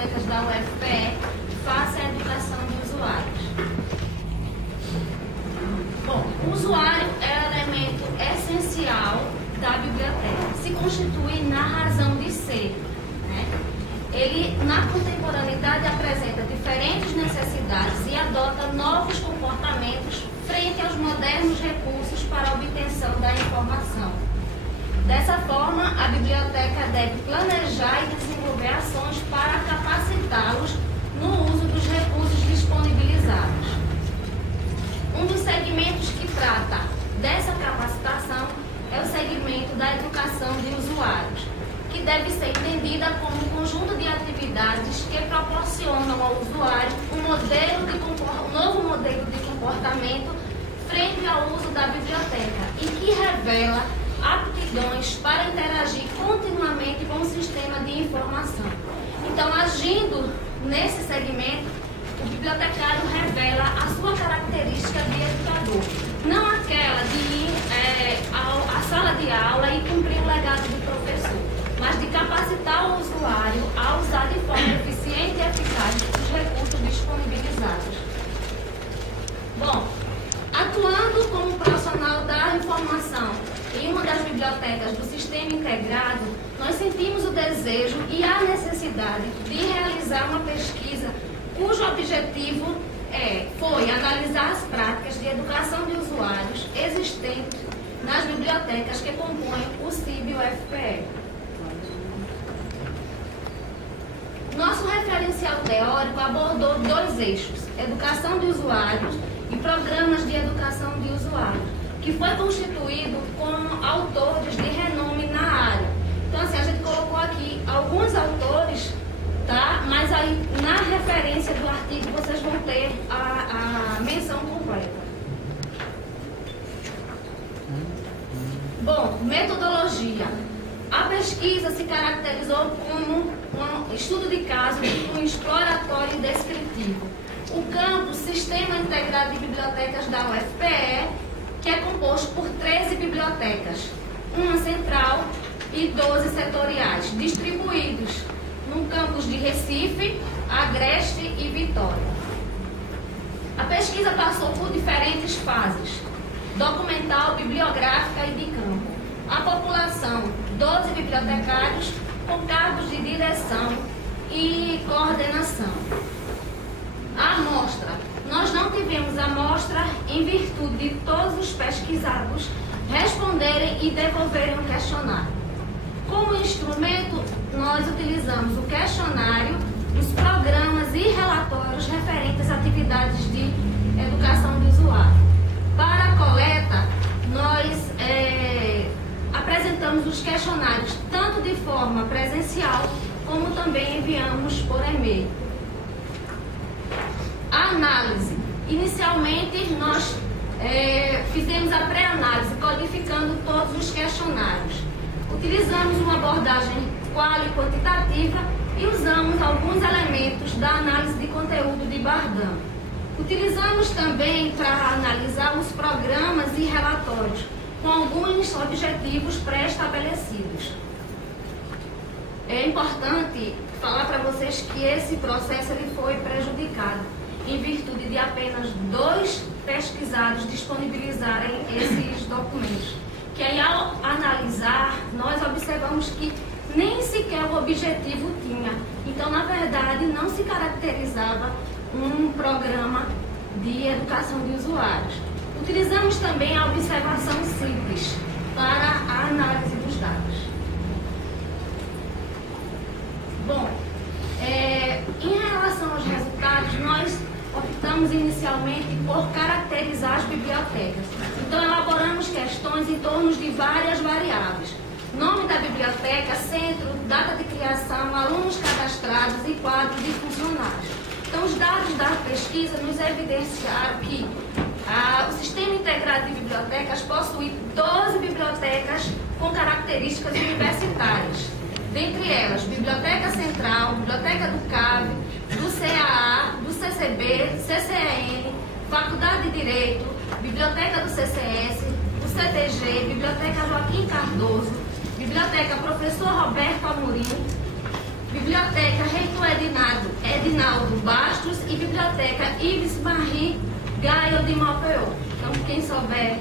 bibliotecas da UFPE face à educação de usuários. Bom, o usuário é o elemento essencial da biblioteca, se constitui na razão de ser, né? Ele, na contemporaneidade, apresenta diferentes necessidades e adota novos comportamentos frente aos modernos recursos para a obtenção da informação. Dessa forma, a biblioteca deve planejar e desenvolver ações para capacitá-los no uso dos recursos disponibilizados. Um dos segmentos que trata dessa capacitação é o segmento da educação de usuários, que deve ser entendida como um conjunto de atividades que proporcionam ao usuário um novo modelo de comportamento frente ao uso da biblioteca e que revela aptidões para interagir continuamente com o sistema de informação. Então, agindo nesse segmento, o bibliotecário revela a sua característica de educador, não aquela de ir à sala de aula e cumprir o legado do professor, mas de capacitar o usuário a usar de forma eficiente e eficaz os recursos disponibilizados. Bom, atuando como profissional da informação em uma das bibliotecas do Sistema Integrado, nós sentimos o desejo e a necessidade de realizar uma pesquisa cujo objetivo foi analisar as práticas de educação de usuários existentes nas bibliotecas que compõem o CIB-UFPE. Nosso referencial teórico abordou dois eixos: educação de usuários e programas de educação de usuários, que foi constituído com autores de renome na área. Então, assim, a gente colocou aqui alguns autores, tá? Mas aí, na referência do artigo, vocês vão ter a menção completa. Bom, metodologia. A pesquisa se caracterizou como um estudo de caso, um exploratório e descritivo. O campus Sistema Integrado de Bibliotecas da UFPE, que é composto por 13 bibliotecas, uma central e 12 setoriais, distribuídos no campus de Recife, Agreste e Vitória. A pesquisa passou por diferentes fases: documental, bibliográfica e de campo. A população, 12 bibliotecários com cargos de direção e coordenação. A amostra. Nós não tivemos amostra em virtude de todos os pesquisados responderem e devolverem o questionário. Como instrumento, nós utilizamos o questionário, os programas e relatórios referentes a atividades de educação de usuário. Para a coleta, nós apresentamos os questionários tanto de forma presencial, como também enviamos por e-mail. A análise. Inicialmente, nós fizemos a pré-análise, codificando todos os questionários. Utilizamos uma abordagem qual e quantitativa e usamos alguns elementos da análise de conteúdo de Bardhan. Utilizamos também para analisar os programas e relatórios, com alguns objetivos pré-estabelecidos. É importante falar para vocês que esse processo ele foi prejudicado em virtude de apenas 2 pesquisados disponibilizarem esses documentos. Que aí, ao analisar, nós observamos que nem sequer o objetivo tinha. Então, na verdade, não se caracterizava um programa de educação de usuários. Utilizamos também a observação simples para a análise dos dados. Bom, em relação aos resultados, nós optamos inicialmente por caracterizar as bibliotecas. Então, elaboramos questões em torno de várias variáveis: nome da biblioteca, centro, data de criação, alunos cadastrados e quadro de funcionários. Então, os dados da pesquisa nos evidenciaram que o Sistema Integrado de Bibliotecas possui 12 bibliotecas com características universitárias. Dentre elas, Biblioteca Central, Biblioteca do CAV, do CAA, do CCB, CCN, Faculdade de Direito, Biblioteca do CCS, do CTG, Biblioteca Joaquim Cardoso, Biblioteca Professor Roberto Amorim, Biblioteca Reitor Edinardo Edinaldo Bastos e Biblioteca Yves Marie Gaio de Malpeou. Então, quem souber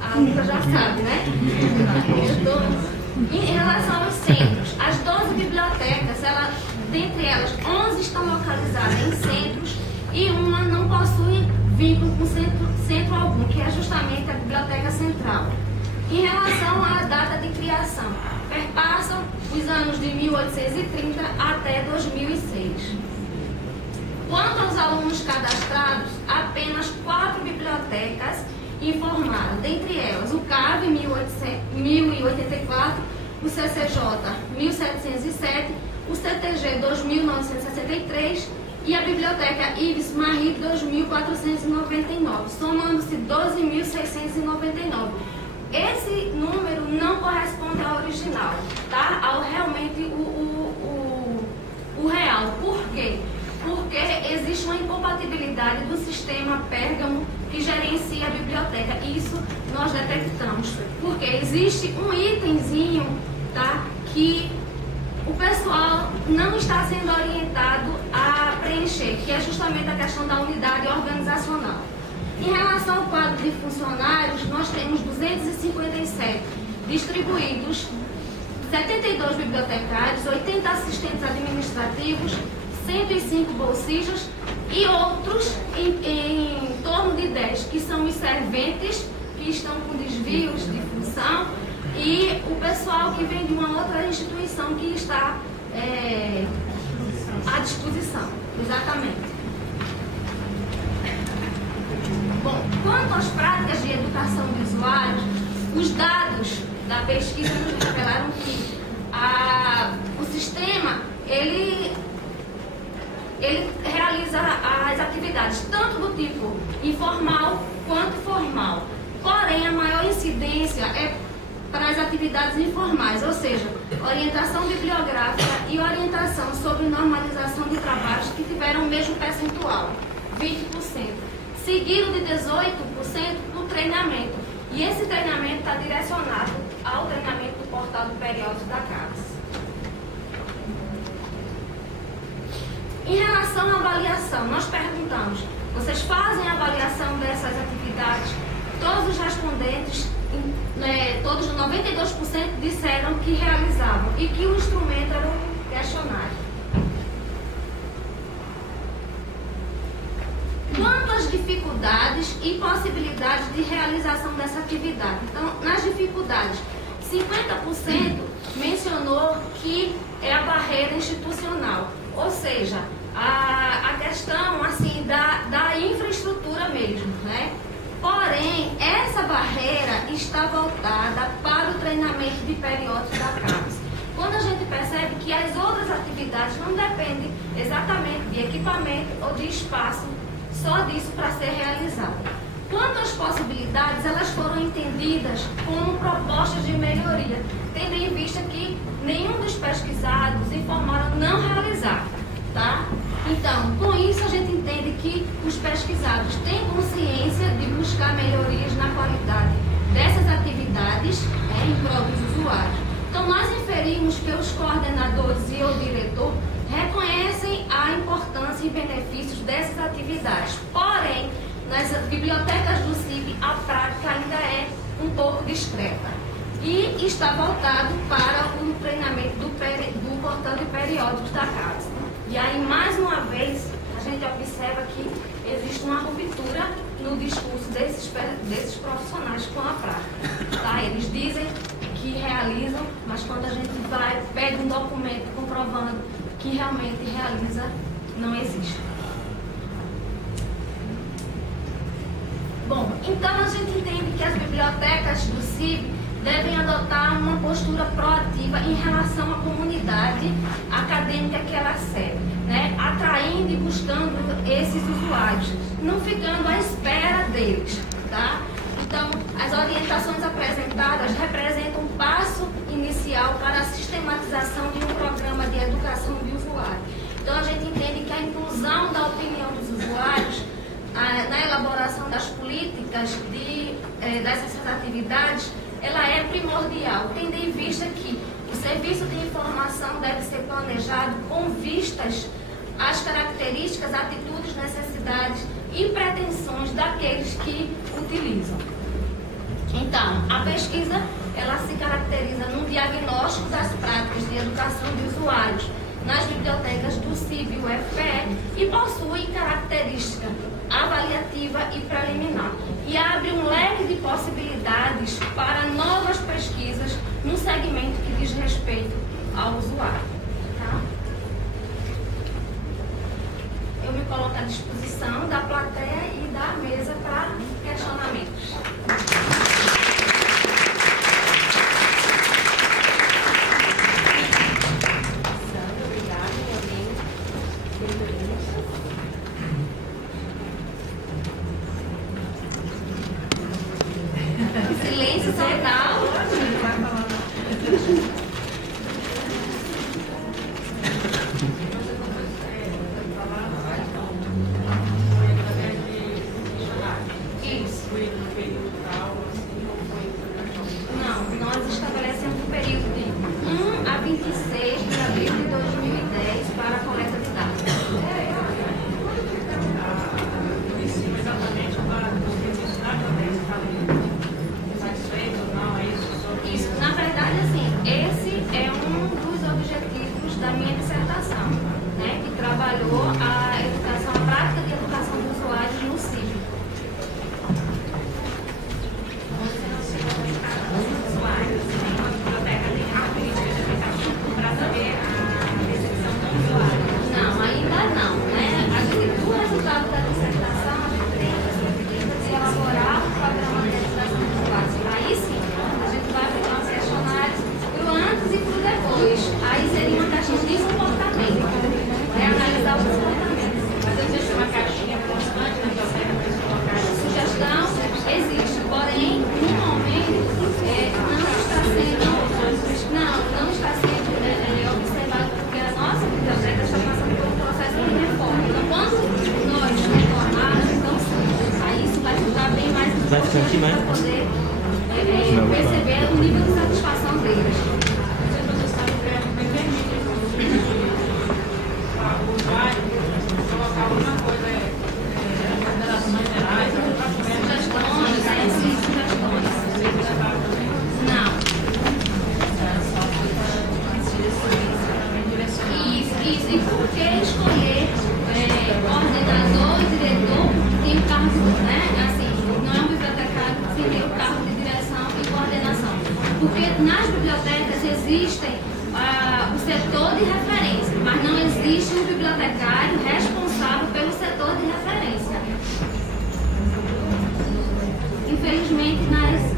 a letra já sabe, né? Em relação aos centros, as 12 bibliotecas, dentre elas, 11 estão localizadas em centros e uma não possui vínculo com centro algum, que é justamente a Biblioteca Central. Em relação à data de criação, perpassam os anos de 1830 até 2006. Quanto aos alunos cadastrados, apenas 4 bibliotecas informaram, dentre elas o CAV 1084, o CCJ 1707, o CTG 2963 e a Biblioteca Yves Marie 2499, somando-se 12.699. Esse número não corresponde ao original, tá? Ao realmente o real. Por quê? Porque existe uma incompatibilidade do sistema Pérgamo que gerencia a biblioteca. Isso nós detectamos. Porque existe um itemzinho, tá, que o pessoal não está sendo orientado a preencher, que é justamente a questão da unidade organizacional. Em relação ao quadro de funcionários, nós temos 257 distribuídos, 72 bibliotecários, 80 assistentes administrativos, 105 bolsistas e outros em torno de 10, que são os serventes, que estão com desvios de função, e o pessoal que vem de uma outra instituição que está à disposição. Exatamente. Bom, quanto às práticas de educação de usuários, os dados da pesquisa nos revelaram que o sistema, ele realiza as atividades tanto do tipo informal quanto formal. Porém, a maior incidência é para as atividades informais, ou seja, orientação bibliográfica e orientação sobre normalização de trabalhos que tiveram o mesmo percentual, 20%, seguido de 18% do treinamento. E esse treinamento está direcionado ao treinamento do portal do periódico da CAPES. Em relação à avaliação, nós perguntamos, vocês fazem avaliação dessas atividades? Todos os respondentes, todos 92% disseram que realizavam e que o instrumento era o questionário. Quanto às dificuldades e possibilidades de realização dessa atividade? Então, nas dificuldades, 50% mencionou que é a barreira institucional, ou seja, a questão assim, da infraestrutura mesmo, né? Porém, essa barreira está voltada para o treinamento de periódicos da CAPES. Quando a gente percebe que as outras atividades não dependem exatamente de equipamento ou de espaço, só disso para ser realizado. Quanto às possibilidades, elas foram entendidas como propostas de melhoria, tendo em vista que nenhum dos pesquisados informaram não realizar, tá? Então, com isso a gente entende que os pesquisados têm consciência de buscar melhorias na qualidade dessas atividades em prol dos usuários. Então, nós inferimos que os coordenadores e o diretor reconhecem a importância e benefícios dessas atividades. Porém, nas bibliotecas do CIB, a prática ainda é um pouco discreta e está voltado para o treinamento do portal de periódicos da CAPES. E aí, mais uma vez, a gente observa que existe uma ruptura no discurso desses profissionais com a prática. Tá? Eles dizem que realizam, mas quando a gente pede um documento comprovando que realmente realiza, não existe. Bom, então a gente entende que as bibliotecas do CIB devem adotar uma postura proativa em relação à comunidade acadêmica que ela serve, né? Atraindo e buscando esses usuários, não ficando à espera deles, tá? Então, as orientações apresentadas representam um passo inicial para a sistematização de um programa de educação de usuário. Então, a gente entende que a inclusão da opinião dos usuários na elaboração das políticas dessas atividades, ela é primordial, tendo em vista que o serviço de informação deve ser planejado com vistas as características, atitudes, necessidades e pretensões daqueles que utilizam. Então, a pesquisa, ela se caracteriza no diagnóstico das práticas de educação de usuários nas bibliotecas do CIB e UFPE e possui característica avaliativa e preliminar. E abre um leque de possibilidades para novas pesquisas no segmento que diz respeito ao usuário. Tá? Eu me coloco à disposição da plateia e da mesa para questionamentos. Silêncio total. Isso. Não, nós estabelecemos um período de 1 a 26 de abril de 2010 para a coleta de dados. Isso, na verdade, assim, esse é um dos objetivos da minha dissertação, né, que trabalhou a educação, a prática de educação dos usuários no CIB. Não, ainda não, né? A gente, o resultado da dissertação, a gente tem que elaborar o programa de educação dos usuários. Aí sim, a gente vai aplicar os questionários pro antes e pro depois. Aí seria uma questão de comportamento, né? Analisar o comportamento. Mas existe uma caixinha constante na biblioteca para eles colocarem? Sugestão existe, porém, no momento, não está sendo observado, porque a nossa biblioteca está passando por um processo de reforma. Então, quando nós reformarmos, então sim, aí isso vai ficar bem mais importante para poder perceber o nível de satisfação deles. O usuário colocar alguma coisa, considerações gerais, Sugestões. Não. Isso. E por que escolher coordenador e diretor tem o cargo, né? Assim, não é um bibliotecário que tem o cargo de direção e coordenação. Porque nas bibliotecas existem o setor de referência, mas não existe um bibliotecário responsável pelo setor de referência. Infelizmente, nas